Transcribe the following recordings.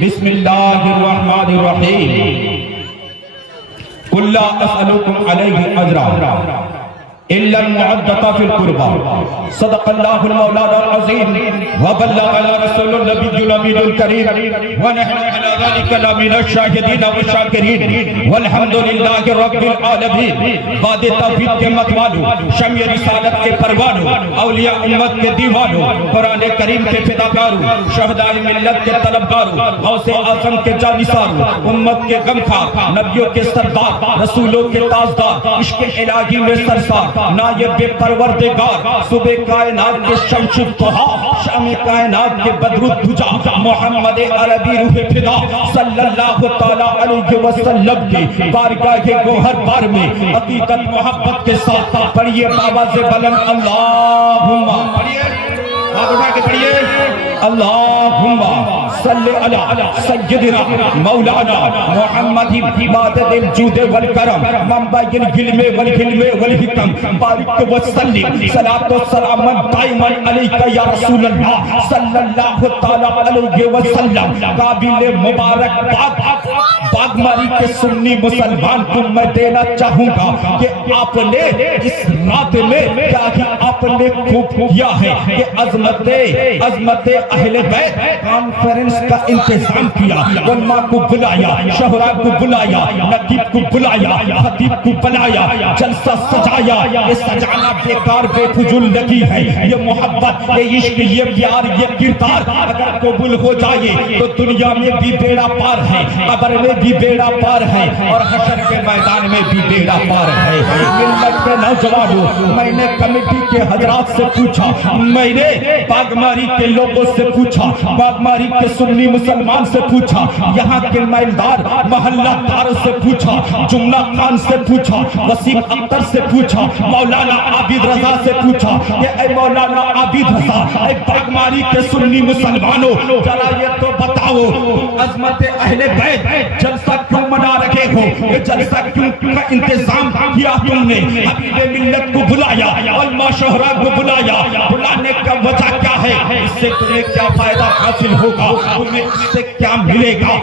بسم اللہ الرحمن الرحیم قل لا اسألكم علیہ اجرا الا المعدة في القربى صدق اللہ المولانا العظیم وبلغنا رسول النبی الامین الکریم ونحن على ذلك لمن الشاہدین والشاکرین والحمد للہ رب العالمین بعد توحید کے متوالوں شمع رسالت کے پروانوں اولیاء امت کے دیوانوں قرآن کریم کے فداکاروں شہداء ملت کے طلبگاروں غوث اعظم کے جانثاروں امت کے غمخوار نبیوں کے سردار رسولوں کے تاجدار عشق الہی میں سرسار نائب پروردگار صبح کائنات کے شمس الضحیٰ شام کائنات کے بدر الدجا محمد عربی روح فدا صلی اللہ تعالی علیہ وسلم کی بارگاہ گوہر بار میں عقیدت محبت کے ساتھ پڑھیے آواز بلند اللہم پڑھیے آپ اٹھا کے پڑھیے اللہم صلی علی سیدنا مولانا محمد مادد الجود والکرم منبع العلم والحلم والحکم بارک وسلم صلاۃ والسلام دائما علیک یا رسول اللہ صلی اللہ تعالی علیہ وسلم قابل مبارک باغ ماری کے سنی مسلمان کو میں دینا چاہوں گا کہ آپ نے اس رات میں کیا ہی آپ نے خوب کیا ہے کہ عظمت اہل بیت کانفرنس کا انتظام کیا علماء کو بلایا شہراء کو بلایا نقیب کو بلایا خطیب کو بلایا جلسہ سجایا یہ سجانا بیکار بے فضول لگی ہے یہ محبت یہ عشق یہ پیار یہ کردار اگر قبول ہو جائے تو دنیا میں بھی بیڑا پار ہے قبر میں بھی بیڑا پار ہے اور حشر کے میدان میں بھی بیڑا پار ہے ملت کے نوجوانوں میں نے کمیٹی کے حضرات سے پوچھا میں نے باغماری کے لوگوں سے پوچھا باغماری کے سنی مسلمان سے پوچھا یہاں کے مائلدار محلہ دار سے پوچھا جملہ خان سے پوچھا وسیم اختر سے پوچھا مولانا عابد رضا سے پوچھا کہ اے مولانا عابد رضا اے باغماری کے سنی مسلمانوں ذرا یہ تو بتاؤ عظمت اہل بیت جلسہ کیوں منا رکھے ہو یہ جلسہ کیوں کا انتظام کیا تم نے حبیب ملت کو بلایا علماء شہراء کو بلایا بلانے کا وجہ کیا ہے اس سے تمہیں کیا فائدہ حاصل ہوگا تمہیں اس سے کیا ملے گا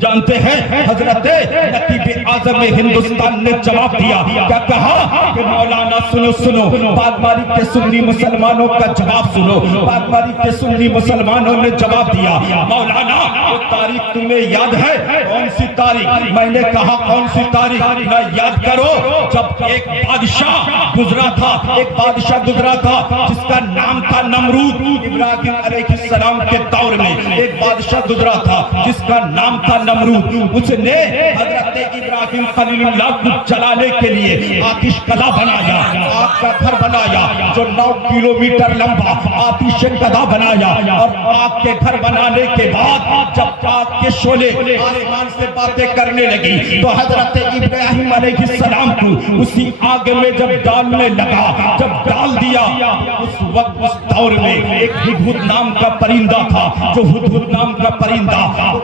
جانتے ہیں حضرت نقیب اعظم ہندوستان نے جواب دیا کیا کہا کہ مولانا سنو باغماری کے سنی مسلمانوں کا جواب سنو باغماری کے سنی مسلمانوں نے جواب دیا مولانا وہ تاریخ تمہیں یاد ہے کون سی تاریخ میں نے کہا کون سی تاریخ نہ یاد کرو جب ایک بادشاہ گزرا تھا جس کا نام تھا نمرود ابراہیم علیہ السلام کے دور میں ایک بادشاہ گزرا تھا جس کا نام تھا نمرود اس نے حضرت ابراہیم خلیل اللہ کو جلانے کے لیے آتش کدا بنایا آگ کا گھر بنایا جو 9 کلومیٹر لمبا آتش کدا بنایا اور آگ کے گھر بنانے کے بعد جب آگ کے شعلے آسمان سے باتیں کرنے لگی تو حضرت ابراہیم علیہ السلام کو اسی آگ میں جب ڈالنے لگا جب ڈال دیا اس وقت اس دور میں ایک ہدہد نام کا پرندہ تھا جو ہدہد نام کا پرندہ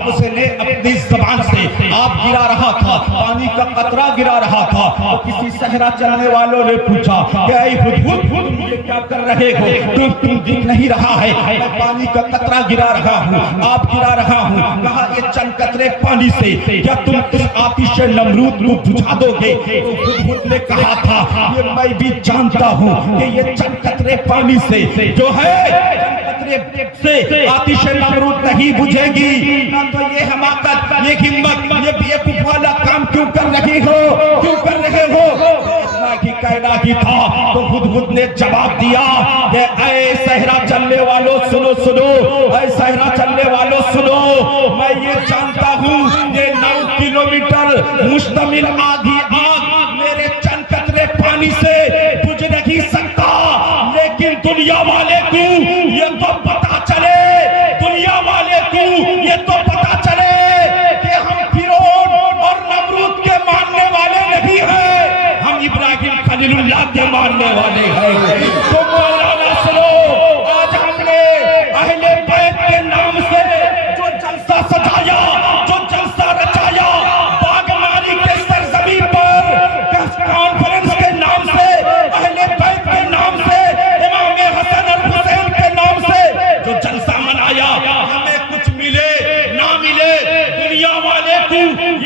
اس نے اپنی زبان سے آب گرا رہا تھا پانی کا قطرہ گرا رہا تھا تو کسی صحرا چلنے والوں نے پوچھا کہ اے ہدہد تم یہ کیا کر رہے ہو تم دکھ نہیں رہا ہے میں پانی کا قطرہ گرا رہا ہوں آب گرا رہا ہوں کہا یہ چند قطرے پانی سے کیا تم اس آتش نمرود کو بجھا دو گے ہدہد نے کہا تھا یہ میں بھی جانتا ہوں کہ یہ چند قطرے پانی سے جو ہے سے آتش نمرود نہیں بجھے گی نہ تو یہ حماقت یہ ہمت یہ بیوقوف والا کام کیوں کر رہے ہو اتنا ہی کہنا ہی تھا تو ہدہد نے جواب دیا کہ اے صحرا چلنے والوں سنو اے صحرا چلنے والوں سنو میں یہ جانتا ہوں یہ 9 کلومیٹر مشتمل آدھی آگ میرے چند قطرے پانی سے بجھ نہیں سکتا لیکن دنیا والے کو یہ تو پتا چلے کہ ہم فرعون اور نمرود کے ماننے والے نہیں ہیں ہم ابراہیم خلیل اللہ کے ماننے والے ہیں تو مولانا سنو آج ہم نے اہل بیت کے نام سے جو جلسہ سجایا جو جلسہ رچایا باغماری کے سرزمین پر کانفرنس کے نام سے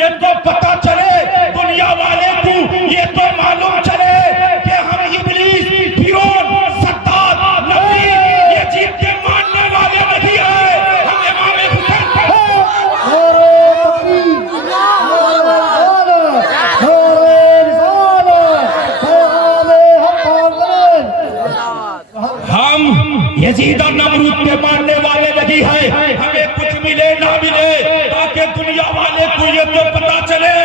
یہ تو پتہ چلے دنیا والے کو، یہ تو معلوم چلے کہ ہم ابلیس، فرعون، صداد، نبی، یزید کے ماننے والے نہیں ہیں، ہم امام حسین پر ہم یزید اور نمرود کے ماننے والے نہیں ہیں، ہمیں کچھ ملے نہ ملے تاکہ دنیا والے کو یہ تو پتا چلے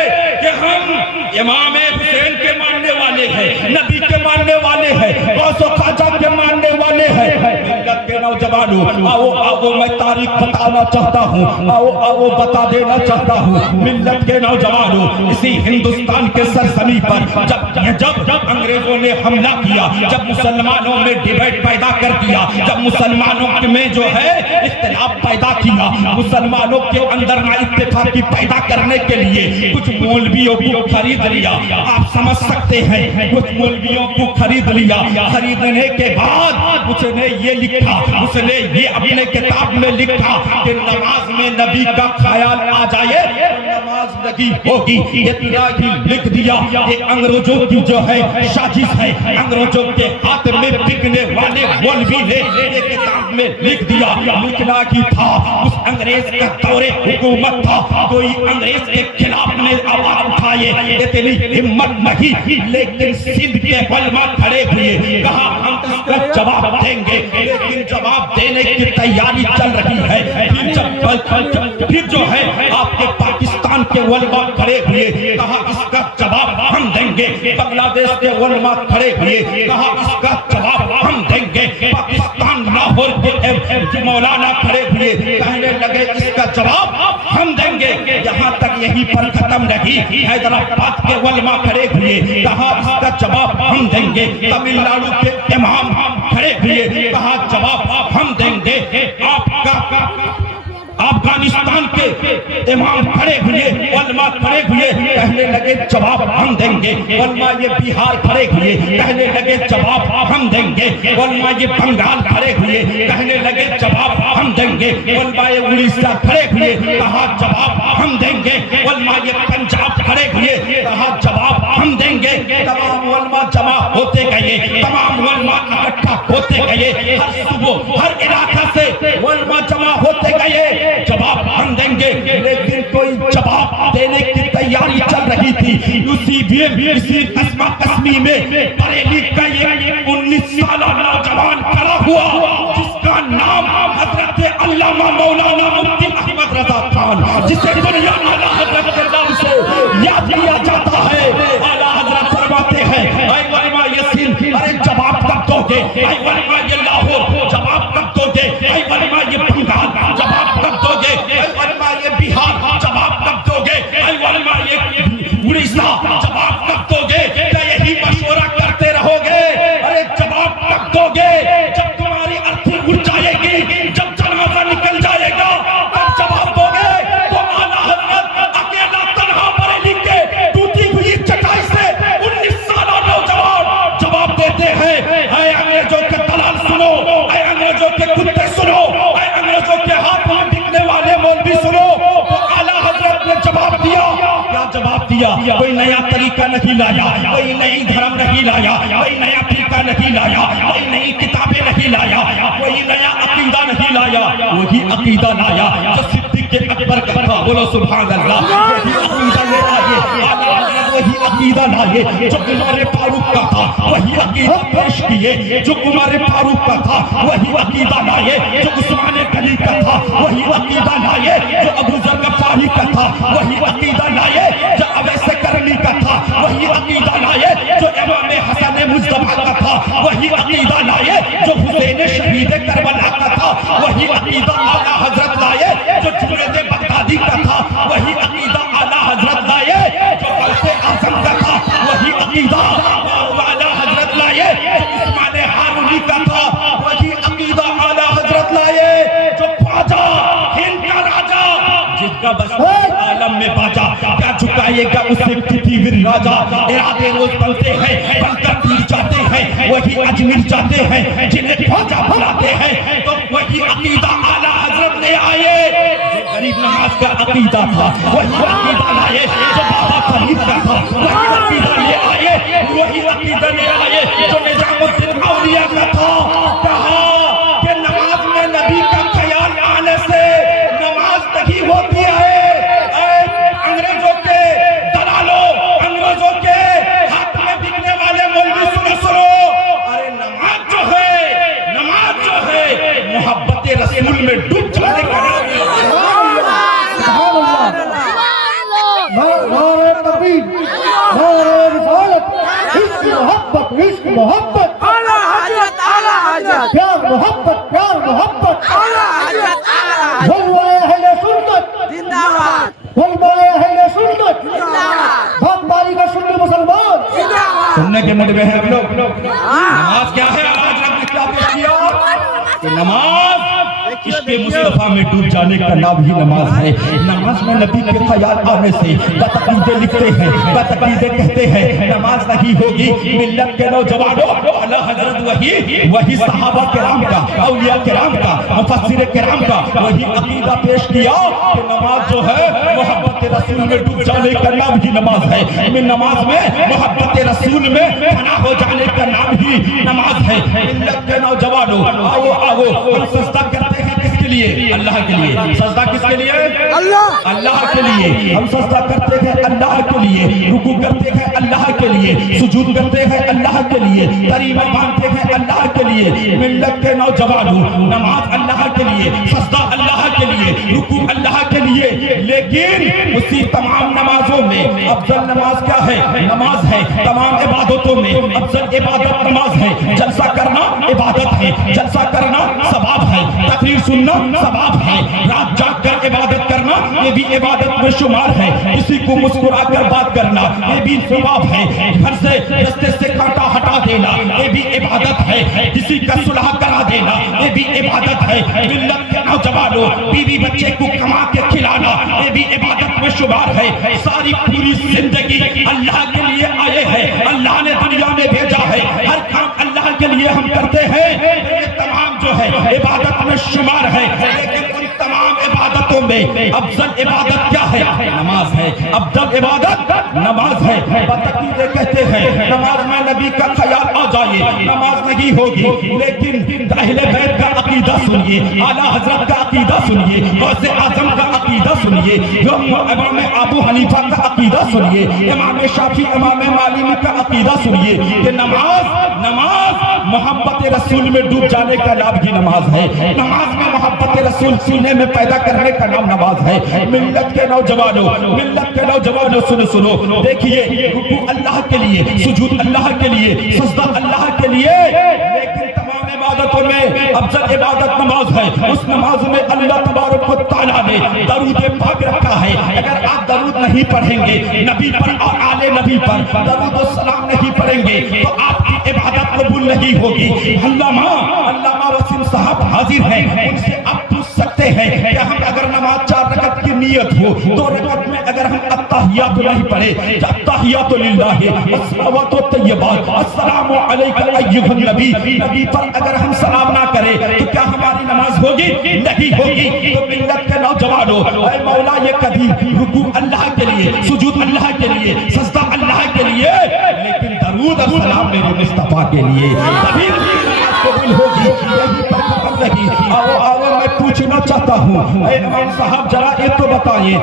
کہ ہم امام حسین کے ماننے والے ہیں، نبی کے ماننے والے ہیں، غوث و خواجہ کے ماننے والے ہیں۔ ملت کے نوجوانوں، آؤ میں تاریخ بتانا چاہتا ہوں، آؤ بتا دینا چاہتا ہوں ملت کے نوجوانوں، اسی ہندوستان کے سرزمین پر جب انگریزوں نے حملہ کیا، جب مسلمانوں میں ڈیبیٹ پیدا کر دیا، جب مسلمانوں میں جو ہے اختلاف پیدا کیا، مسلمانوں کے اندر نہ اتفاقی پیدا کرنے کے لیے کچھ مولویوں کو خرید لیا۔ آپ سمجھ سکتے ہیں کچھ مولویوں کو خرید لیا، خریدنے کے بعد اس نے یہ لکھا، اس نے یہ اپنے کتاب میں لکھا کہ نماز میں نبی کا خیال آ جائے نماز نہیں ہوگی، اتنا ہی لکھ دیا۔ یہ انگریزوں کی جو ہے سازش ہے، انگریزوں کے ہاتھ میں بکنے والے مولوی نے یہ کتاب میں لکھ دیا۔ لکھنا کی تھا، اس انگریز کا دور حکومت تھا، کوئی انگریز کے خلاف نے آواز اٹھائے، اتنی ہمت نہیں، لیکن سندھ کے علماء کھڑے ہوئے، کہا ہم اس کا جواب دیں گے، لیکن جواب دینے کی تیاری چل رہی ہے۔ پھر جو ہے آپ کے پاکستان کے علماء کھڑے ہوئے، کہا اس کا جواب ہم دیں گے، بنگلہ دیش کے علماء کھڑے ہوئے، کہا اس کا جواب ہم دیں گے، پاکستان لاہور کے مولانا کھڑے ہوئے، کہنے لگے اس کا جواب ہم دیں گے۔ یہاں تک یہیں پر ختم نہیں، حیدرآباد کے علماء کھڑے ہوئے، کہا اس کا جواب ہم دیں گے، تمل ناڈو کے امام کھڑے ہوئے، کہا جواب ہم دیں گے، آپ کا افغانستان کے امام کھڑے ہوئے، علماء کھڑے ہوئے، کہنے لگے جواب ہم دیں گے، علماء یہ بہار کھڑے ہوئے، کہنے لگے جواب ہم دیں گے، علماء یہ بنگال کھڑے ہوئے، کہنے لگے جواب ہم دیں گے، علماء یہ اڑیسہ کھڑے ہوئے، کہا جواب ہم دیں گے، علماء یہ پنجاب کھڑے ہوئے، کہا جواب ہم دیں گے۔ تمام علماء جمع ہوتے گئے، تمام علماء اکٹھا ہوتے گئے، ہر صبح ہر علاقہ سے علماء جمع ہوتے گئے، جواب ہم دیں گے، لیکن کوئی جواب دینے کی تیاری چل رہی تھی۔ اسی قسمی میں بریلی کا یہ 19 سالہ نوجوان کھڑا ہوا جس کا نام حضرت علامہ مولانا مفتی احمد رضا خان، جسے دنیا اعلیٰ حضرت کے نام سے یاد کیا جاتا ہے۔ اعلیٰ حضرت فرماتے ہیں اے علماء یہ سندھ، ارے جواب کب دو گے؟ اے علماء یہ لاہور، جواب کب دو گے؟ اے علماء یہ بنگال، جواب کب دو گے؟ اے علماء یہ بہار، جواب کب دو گے؟ اے علماء یہ اڑیسہ، جواب کب دو گے؟ کیا یہی مشورہ کرتے رہو گے؟ ارے جواب کب دو گے؟ جب تمہاری ارتھی اڑ جائے گی، جب جنازہ نکل جائے گا، تب جواب دو گے؟ تو اعلیٰ حضرت اکیلا تنہا بریلی کے ٹوٹی ہوئی چٹائی سے 19 سالہ نوجوان جواب دیتے ہیں۔ اے انگریزوں کے دلال سنو، اے انگریزوں کے کتے سنو، اے انگریزوں کے ہاتھ میں بکنے والے مولوی سنو۔ تو اعلیٰ حضرت نے جواب دیا، کیا جواب دیا؟ کوئی نیا طریقہ نہیں لایا، کوئی نئی دھرم نہیں لایا، کوئی نیا فرقہ نہیں لایا، کوئی نئی کتابیں نہیں لایا، کوئی نیا عقیدہ نہیں لایا، وہی عقیدہ لایا جو صدیق اکبر کا تھا۔ بولو سبحان اللہ۔ وہی عقیدہ لے آئے، اعلیٰ حضرت وہی عقیدہ لائے جو عمر فاروق کا تھا، وہی عقیدہ پیش کیے جو عمر فاروق کا تھا، وہی عقیدہ لائے جو عثمان غنی کا تھا، وہی عقیدہ لائے جو ابو ذر غفاری کا تھا، وہی عقیدہ لائے جو اویس کرنی کا تھا، وہی عقیدہ لائے جو امام حسن مصطفیٰ کا تھا، وہی عقیدہ لائے جو حسین شہید کربلا کا تھا، وہی عقیدہ اعلیٰ حضرت لائے جو جنید بغدادی کا تھا، وہی عقیدہ اعلیٰ حضرت لائے جو غوث اعظم کا تھا، وہی عقیدہ اعلیٰ حضرت لائے جو عثمان ہارونی کا تھا، وہی عقیدہ اعلیٰ حضرت لائے جو خواجہ ہند کا راجا جس کا بس عالم میں باجا، کیا چکائے گا اسے پتیور راجا۔ ارادے روز بنتے ہیں، بن کر پیر جاتے ہیں، وہی اجمیر جاتے ہیں جنہیں خواجہ بلاتے ہیں۔ تو وہی عقیدہ اعلیٰ حضرت لے آئے جو غریب نواز کا عقیدہ تھا، وہی عقیدہ لائے آئے جو بابا فرید کا تھا، وہی عقیدہ لے آئے، وہی عقیدہ لے آئے جو نظام الدین اولیاء کا تھا۔ کہا کہ نماز میں نبی کا خیال آنے سے نماز نہیں ہوتی ہے۔ اے انگریزوں کے دلالوں، انگریزوں کے ہاتھ میں بکنے والے مولوی سنو، ارے نماز جو ہے محبت رسول میں ڈوب جانے کا نام ہے۔ نعرہ تکبیر، نعرہ رسالت، عشق محبت، عشق محبت، اعلیٰ حضرت، اعلیٰ حضرت، پیار محبت، پیار محبت، اعلیٰ حضرت، اعلیٰ حضرت، علماء اہل سنت، زندہ باد، علماء اہل سنت، زندہ باد، بھاگ ماری کا سنی مسلمان۔ زندہ باد۔ سننے کے موڈ میں ہیں ہم لوگ۔ نماز کیا ہے؟ آج رب نے کیا پیش کیا کہ نماز عشق مصطفیٰ میں ڈوب جانے کا نام ہی نماز ہے۔ نماز میں نبی کے خیال آنے سے بتعقیدے لکھتے ہیں، بتعقیدے کہتے ہیں نماز نہیں ہوگی۔ ملت کے نوجوانوں، اعلیٰ حضرت وہی صحابہ کرام کا، اولیاء کرام کا، مفسر کرام کا وہی عقیدہ پیش کیا کہ نماز جو ہے محبت رسول میں ڈوب جانے کا نام ہی نماز ہے۔ نماز میں محبت رسول میں فنا ہو جانے کا نام ہی نماز ہے۔ ملت کے نوجوانوں، آؤ ہم سجدہ کرتے ہیں کس کے لیے؟ اللہ کے لیے۔ سجدہ کس کے لیے؟ اللہ کے لیے۔ ہم سجدہ کرتے ہیں اللہ کے لیے، رکوع کرتے ہیں اللہ کے لیے، سجود کرتے ہیں اللہ کے لیے، تریمہ باندھتے ہیں اللہ کے لیے۔ ملت کے نوجوانوں، نماز اللہ کے لیے، سجدہ اللہ کے لیے، رکوع اللہ کے لیے، لیکن اسی تمام نمازوں میں افضل نماز کیا ہے؟ نماز ہے۔ تمام عبادتوں میں افضل عبادت نماز ہے۔ جلسہ کرنا عبادت ہے، جلسہ کرنا ثواب ہے، تقریر سننا ثواب ہے، رات جاگ کر عبادت کرنا یہ بھی عبادت میں شمار ہے، کسی کو مسکرا کر بات کرنا یہ بھی ثواب ہے، گھر سے رستے سے کانٹا ہٹا دینا یہ بھی عبادت ہے، کسی کا صلح کرا دینا یہ بھی عبادت ہے۔ ملت کے نوجوانوں، بیوی بچے کو کما کے کھلانا یہ بھی عبادت میں شمار ہے۔ ساری پوری زندگی اللہ کے لیے آئے ہیں، اللہ نے دنیا میں بھیجا ہے، ہر کام اللہ کے لیے ہم کرتے ہیں، یہ تمام جو ہے عبادت میں شمار ہے۔ لیکن ان تمام عبادتوں میں افضل عبادت کیا ہے؟ نماز ہے۔ افضل عبادت نماز ہے۔ بتعقیدے کہتے ہیں نماز میں نبی کا خیال آ جائے نماز نہیں ہوگی، لیکن اہل بیت کا عقیدہ سنیے، اعلیٰ حضرت کا عقیدہ سنیے، غوث اعظم کا عقیدہ سنیے، امام ابو حنیفہ کا عقیدہ سنیے، امام شافعی، امام مالک کا عقیدہ سنیے کہ نماز محبت رسول میں ڈوب جانے کا نام ہی نماز ہے۔ نماز میں محبت رسول سینے میں پیدا کرنے کا نام نماز ہے۔ ملت کے نوجوانوں سنو، دیکھیے رکوع اللہ کے لیے، سجود اللہ کے لیے، سجدہ اللہ کے لیے، لیکن تمام عبادتوں میں افضل عبادت نماز ہے۔ اس نماز میں اللہ تبارک و تعالیٰ نے درود پاک رکھا ہے۔ اگر آپ درود نہیں پڑھیں گے نبی پر اور آل نبی پر درود و سلام نہیں پڑھیں گے تو آپ کی عبادت قبول نہیں ہوگی۔ علامہ وسیم صاحب حاضر ہیں، ان سے آپ پوچھ سکتے ہیں کہ ہم اگر نماز 4 رکعت کی نیت ہو 2 رکعت میں اگر ہم التحیات نہیں پڑھے، التحیات للہ والصلوات والطیبات السلام علیکم ایھا النبی، نبی پر اگر ہم سلام نہ کریں تو کیا ہماری نماز ہوگی؟ نہیں ہوگی۔ تو ملت کے نوجوانوں، اے مولا یہ کبھی رکوع اللہ کے لیے، سجود اللہ کے لیے، سجدہ اللہ کے لیے، لیکن درود اور سلام میرے مصطفیٰ کے لیے، تبھی نماز قبول ہوگی۔ یہی پر ختم نہیں۔ آؤ میں پوچھنا چاہتا ہوں، اے امام صاحب ذرا یہ تو بتائیے،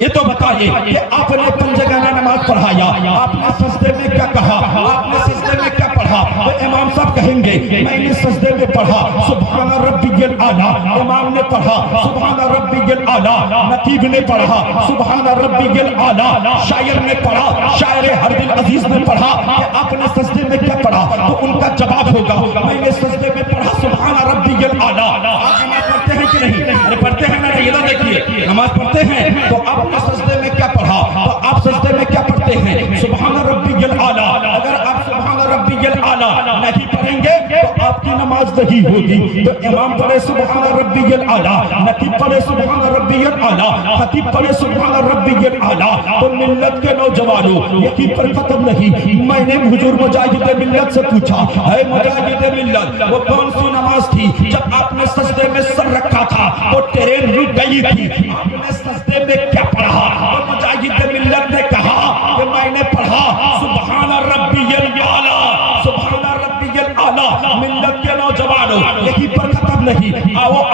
یہ تو بتائیے کہ آپ نے پنجگانہ نماز پڑھایا، آپ نے سجدے میں کیا کہا، آپ نے سجدے میں کیا پڑھا؟ تو امام صاحب کہیں گے میں نے سجدے میں پڑھا سبحان ربی الاعلیٰ، امام نے پڑھا سبحان ربی الاعلیٰ، نقیب نے پڑھا سبحان ربی الاعلیٰ، شاعر نے پڑھا، شاعر ہر دل عزیز نے پڑھا کہ آپ نے سجدے میں کیا پڑھا؟ تو ان کا جواب ہوگا میں نے سجدے میں پڑھا سبحان ربی الاعلیٰ۔ آپ نماز پڑھتے ہیں کہ نہیں؟ پڑھتے ہیں نا؟ یہ دیکھیے نماز پڑھتے ہیں تو آپ سجدے میں کیا پڑھا؟ تو آپ سجدے میں کیا پڑھتے ہیں؟ سبحان ربی الاعلیٰ۔ اگر آپ سبحان ربی الاعلیٰ نہیں پڑھیں گے تو آپ کی نماز نہیں ہوگی۔ تو امام پڑھے سبحان ربی الاعلیٰ، نقیب پڑھے سبحان ربی الاعلیٰ، خطیب پڑھے سبحان ربی الاعلیٰ۔ تو ملت کے نوجوانوں یہی پر ختم نہیں، میں نے حضور مجاہد ملت سے پوچھا اے مجاہد ملت وہ کون سی نماز تھی جب آپ نے سجدے میں سر رکھا تھا تو ٹرین رک گئی تھی؟ آپ نے سجدے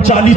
40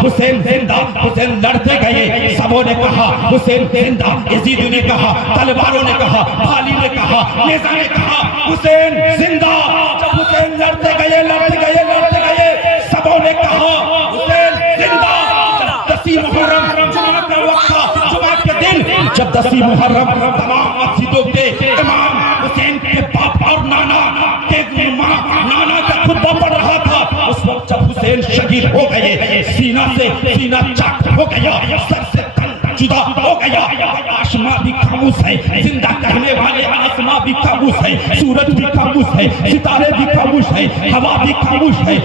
حسین زندہ، حسین لڑتے گئے، سبوں نے کہا حسین زندہ، یزید نے کہا، تلواروں نے کہا، بھالی نے کہا، نیزہ نے کہا حسین زندہ۔ جب حسین لڑتے گئے سبوں نے کہا حسین زندہ۔ 10 محرم جمعہ کا وقت تھا، جمعہ کے دن جب 10 محرم تمام مسجدوں کے امام حسین کے باپ اور نانا کے نانا کا خطبہ پڑھ رہا تھا، اس وقت جب حسین شہید ہو گئے، سینہ سے سینہ چاک ہو گیا، سر سے تن جدا ہو گیا، آسماں بھی خاموش ہے، زندہ کہنے والے آسماں بھی خاموش ہے، سورج بھی خاموش ہے، ستارے بھی خاموش ہے، ہوا بھی خاموش ہے،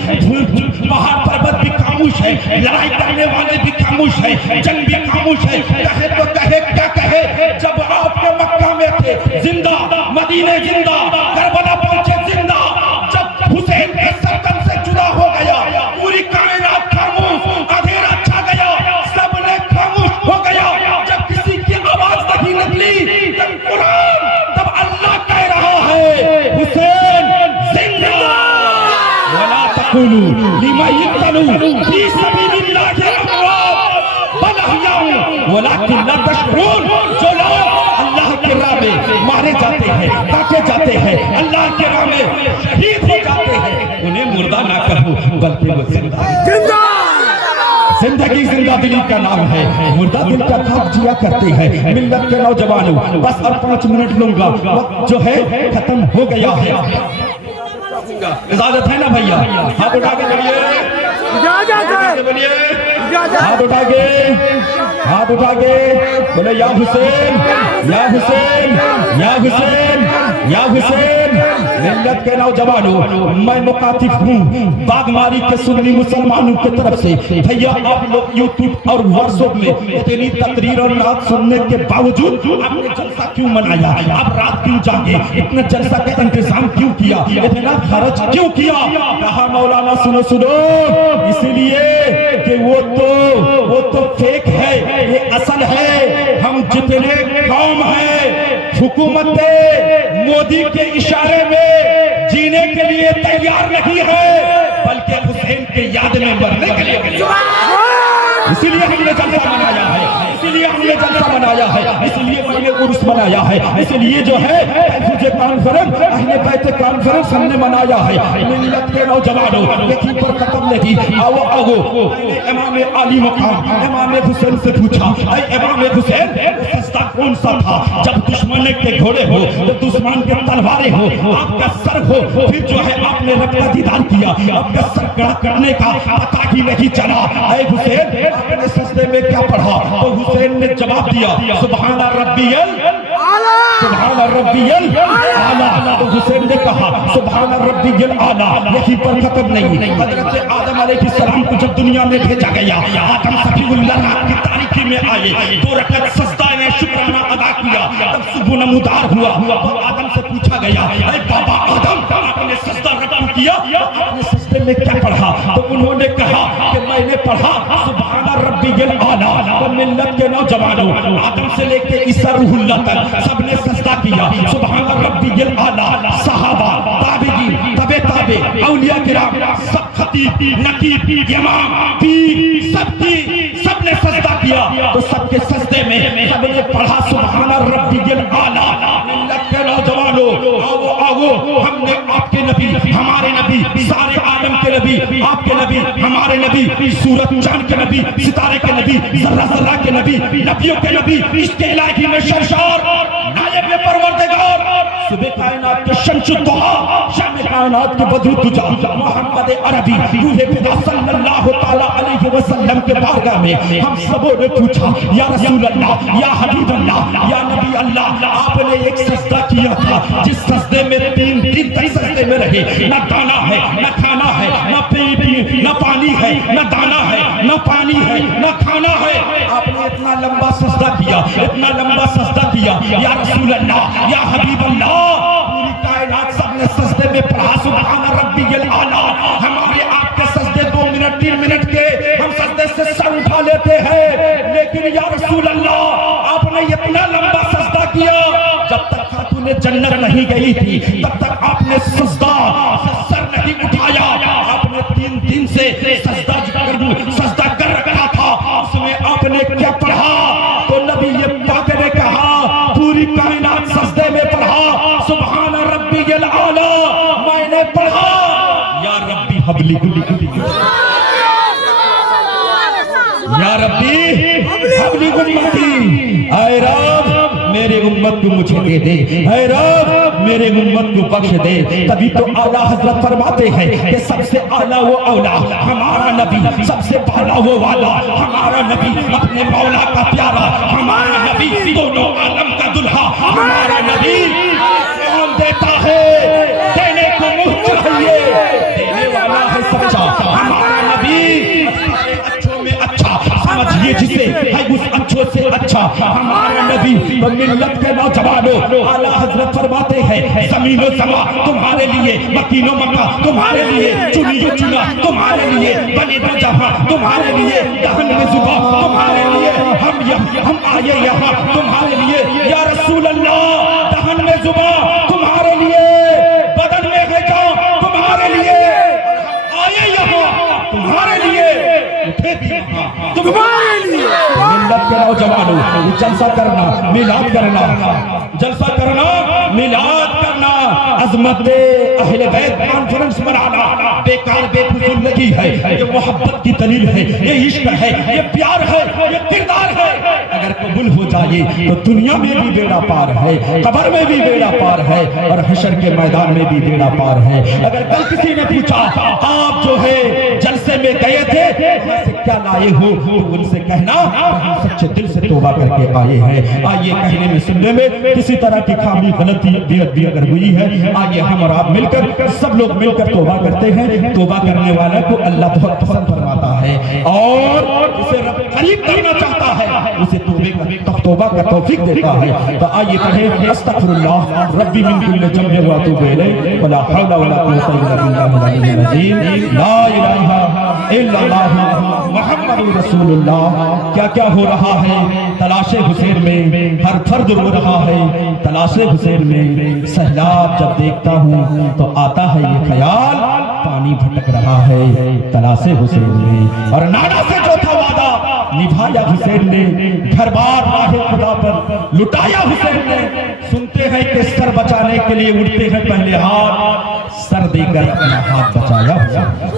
پہاڑ پربت بھی خاموش ہے، لڑائی کرنے والے بھی خاموش ہے، جنگ بھی خاموش ہے۔ کہے تو کہے کیا کہے، جب آپ کے مکہ میں تھے زندہ، مدینے زندہ، کربلا پہنچے زندہ، جب حسین کے سرکن سے جدا ہو گیا، پوری کائنات خاموش، اندھیرا چھا گیا، سب نے خاموش ہو گیا، جب کسی کی آواز نہیں نکلی، تب قرآن، تب اللہ کہہ رہا ہے حسین زندہ۔ وَلَا تَقُولُوا لِمَن يُقْتَلُ فِي سَبِيلِ اللَّهِ أَمْوَاتٌ بَلْ أَحْيَاءٌ وَلَٰكِن لَّا تَشْعُرُونَ۔ جو لوگ اللہ کے راہ میں مارے جاتے ہیں، کاٹے جاتے ہیں، اللہ کے راہ میں شہید ہو جاتے ہیں، انہیں مردہ نہ کہو بلکہ وہ زندہ ہیں۔ زندگی زندہ دلی کا نام ہے، مردہ دل کا خواب جیا کرتے ہیں ملت کے نوجوانوں۔ بس اور 5 منٹ لوں گا، وقت جو ہے ختم ہو گیا ہے۔ اجازت ہے نا بھیا؟ ہاتھ اٹھا کے بولیے، ہاتھ اٹھا کے، ہاتھ اٹھا کے بولے یا حسین، یا حسین، یا حسین، یا حسین۔ ملت کے نوجوانوں، میں مخاطب ہوں باغماری کے سنی مسلمانوں کی طرف سے۔ بھیا آپ لوگ یوٹیوب اور واٹسپ میں اتنی تقریر اور نعت سننے کے باوجود آپ نے جلسہ کیوں منایا؟ آپ رات کیوں جاگے؟ اتنے جلسہ کا انتظام کیوں کیا؟ اتنا خرچ کیوں کیا؟ کہا مولانا سنو اسی لیے کہ وہ تو فیک ہے، یہ اصل ہے۔ ہم جتنے قوم ہیں حکومت مودی کے اشارے میں جینے کے لیے تیار نہیں ہے، بلکہ حسین کے یاد میں مرنے کے لیے۔ اسی لیے ہم نے جلسہ منایا ہے، اسی لیے ہم نے جلسہ منایا ہے، اسی لیے ہم نے عرس منایا ہے، اسی لیے جو ہے فوج کانفرنس، اہل بیت کانفرنس ہم نے منایا ہے۔ ملت کے نوجوانوں یقین پر ختم نہیں، آؤ امام علی مقام امام حسین سے پوچھا، اے امام حسین سجدہ کون سا تھا؟ جب دشمن کے گھوڑے ہو، جب دشمن کے تلواریں ہو، آپ کا سر ہو، پھر جو ہے آپ نے رب کا دیدار کیا، آپ کا سر کڑا کرنے کا پتہ ہی نہیں چلا۔ اے حسین آپ نے سجدے میں کیا پڑھا؟ تو حسین نے جواب دیا سبحان ربی سبحان ربی الاعلیٰ۔ تو حسین نے کہا سبحان ربی الاعلیٰ۔ یہی پر ختم نہیں، حضرت آدم علیہ السلام کو جب دنیا میں بھیجا گیا، آدم صفی اللہ کی تاریکی میں آئے، 2 رکعت سجدہ نے شکرانہ ادا کیا، تب صبح نمودار ہوا۔ تو آدم سے پوچھا گیا اے بابا آدم آپ نے سجدہ رکوع کیا، آپ نے سجدے میں کیا پڑھا؟ تو انہوں نے کہا کہ میں نے پڑھا سبحان ربی الاعلیٰ۔ تو ملت کے نوجوانوں آدم سے لے کے عیسیٰ روح اللہ تک سب نے سجدہ کیا سبحان ربی الاعلیٰ۔ صحابہ، تابعین، تبع تابع، اولیاء کرام، سب خطیب، نقیب، امام، پیر، سب نے سجدہ کیا۔ تو سب کے سجدے میں سب نے پڑھا سبحان ربی الاعلیٰ۔ ملت کے نوجوانوں آؤ ہم نے آپ کے نبی، ہمارے نبی، سارے عالم کے نبی، آپ کے نبی، ہمارے نبی، سورج چاند کے نبی، ستارے کے نبی، ذرہ ذرہ کے نبی، نبیوں کے نبی، عشق الہی میں سرشار، نائب پروردگار، صبح کائنات کے شمس الضحیٰ، شام کائنات کے بدر الدجا، محمد عربی روح خدا صلی اللہ تعالیٰ علیہ وسلم کے بارگاہ میں ہم سبوں نے پوچھا یا رسول اللہ، یا حبیب اللہ، یا نبی اللہ، آپ نے ایک سجدہ کیا تھا جس سجدے میں 3 دن تک سجدے میں رہے، نہ دانا ہے، نہ کھانا ہے، نہ پانی ہے، نہ دانا ہے، نہ پانی ہے، نہ کھانا ہے۔ آپ نے اتنا لمبا سجدہ کیا، اتنا لمبا سجدہ کیا، یا رسول اللہ، یا حبیب اللہ، پوری کائنات سب نے سجدے میں پڑھا سبحان ربی الاعلیٰ۔ ہمارے آپ کے سجدے 2 منٹ 3 منٹ کے، ہم سجدے سے سر اٹھا لیتے ہیں، لیکن یا رسول اللہ آپ نے اتنا لمبا سجدہ کیا، جب تک خاتون جنت نہیں گئی تھی تب تک آپ نے سجدہ سر نہیں اٹھایا۔ آپ نے 3 دن سے سجدہ کر حبلی یا ربی حبلی امتی، اے رب میرے امت کو مجھے دے دے، اے رب میرے امت کو بخش دے۔ تبھی تو اعلیٰ حضرت فرماتے ہیں کہ سب سے اعلیٰ وہ اولا ہمارا نبی، سب سے بالا وہ والا ہمارا نبی، اپنے مولا کا پیارا ہمارا نبی، دونوں عالم کا دلہا ہمارا نبی۔ کون دیتا ہے دینے کو منہ چاہیے، دینے والا ہے سچا ہمارا نبی، اچھوں میں اچھا سمجھیے جسے ہے اس اچھوں سے اچھا ہمارا نبی۔ تو ملت کے نوجوانوں اعلیٰ حضرت فرماتے ہیں زمین و سما تمہارے لیے، مکین و مکہ تمہارے لیے، چنی و چنا تمہارے لیے، بنے دو جہاں تمہارے لیے، دہن میں زباں تمہارے لیے، ہم آئے یہاں تمہارے لیے یا رسول اللہ، دہن میں زباں تمہارے لیے، بدن میں ہے جان تمہارے لیے، آئے یہاں تمہارے لیے، اٹھے بھی یہاں تمہارے لیے۔ ملت کے نوجوانوں جلسہ کرنا، میلاد کرنا، جلسہ کرنا، میلاد کرنا، عظمت اہل بیت کانفرنس منانا بیکار بے فضول لگی ہے، یہ محبت کی دلیل ہے، یہ عشق ہے، یہ پیار ہے، یہ کردار ہے۔ اگر قبول ہو جائے تو دنیا میں بھی بیڑا پار ہے، قبر میں بھی بیڑا پار ہے، اور حشر کے میدان میں بھی بیڑا پار ہے۔ اگر کل کسی نے پوچھا آپ جو ہے جلسے میں گئے تھے وہاں سے کیا لائے ہو، تو ان سے کہنا ہم سچے دل سے توبہ کر کے آئے ہیں۔ آئیے کہنے میں سننے میں کسی طرح کی خامی غلطی بھی اگر ہوئی ہے، آئیے ہم اور آپ مل کر سب لوگ مل کر توبہ کرتے ہیں۔ توبہ کرنے والا کو اللہ بہت پسند فرماتا ہے، اور جسے رب قریب کرنا چاہتا ہے اسے توبہ کا توفیق دیتا ہے۔ تو آئیے کہیں استغفر اللہ ربی من کل ذنب واتوب الیہ ولا حول ولا قوت الا باللہ العلی العظیم، لا الہ الا اللہ محمد رسول اللہ۔ کیا کیا ہو رہا ہے تلاش حسین میں، ہر فرد رو رہا ہے تلاش حسین میں۔ سہلاب جب دیکھتا ہوں تو آتا ہے یہ خیال، پانی بھٹک رہا ہے تلاش حسین میں۔ اور نانا سے جو تھا وعدہ نبھایا حسین نے، گھر بار راہ خدا پر لٹایا حسین نے۔ سنتے ہیں کہ سر بچانے کے لیے اڑتے ہیں پہلے ہاتھ، سر دے کر اپنا ہاتھ بچایا حسین۔